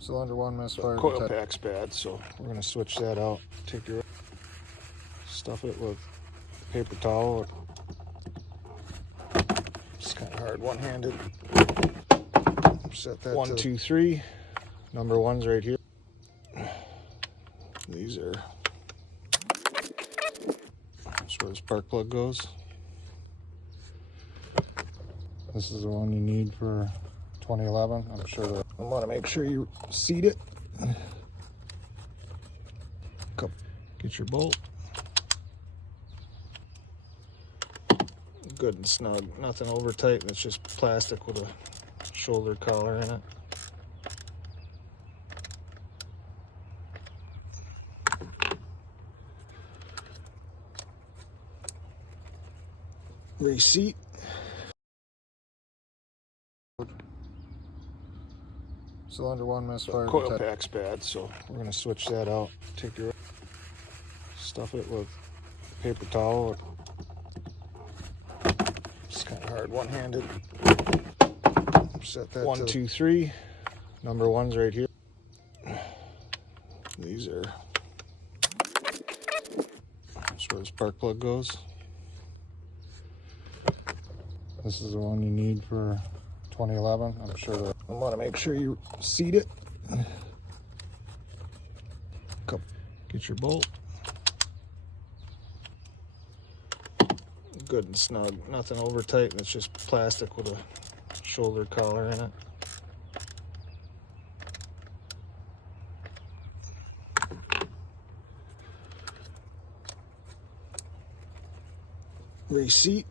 Cylinder 1 misfire. Coil pack's bad, so we're going to switch that out. Take your stuff it with paper towel. It's kind of hard one-handed. Set that 1, 2, 3. Number 1's right here. These are, that's where the spark plug goes. This is the one you need for 2011. I'm sure that I want to make sure you seat it. Get your bolt. Good and snug. Nothing over tight. It's just plastic with a shoulder collar in it. Reseat. cylinder 1 misfire. Coil pack's bad, so we're going to switch that out. Take your stuff it with paper towel. It's kind of hard one-handed. Set that 1, 2, 3. Number 1's right here. These are, that's where the spark plug goes. This is the one you need for 2011. I'm sure that I want to make sure you seat it. Get your bolt. Good and snug. Nothing over tight. It's just plastic with a shoulder collar in it. Reseat.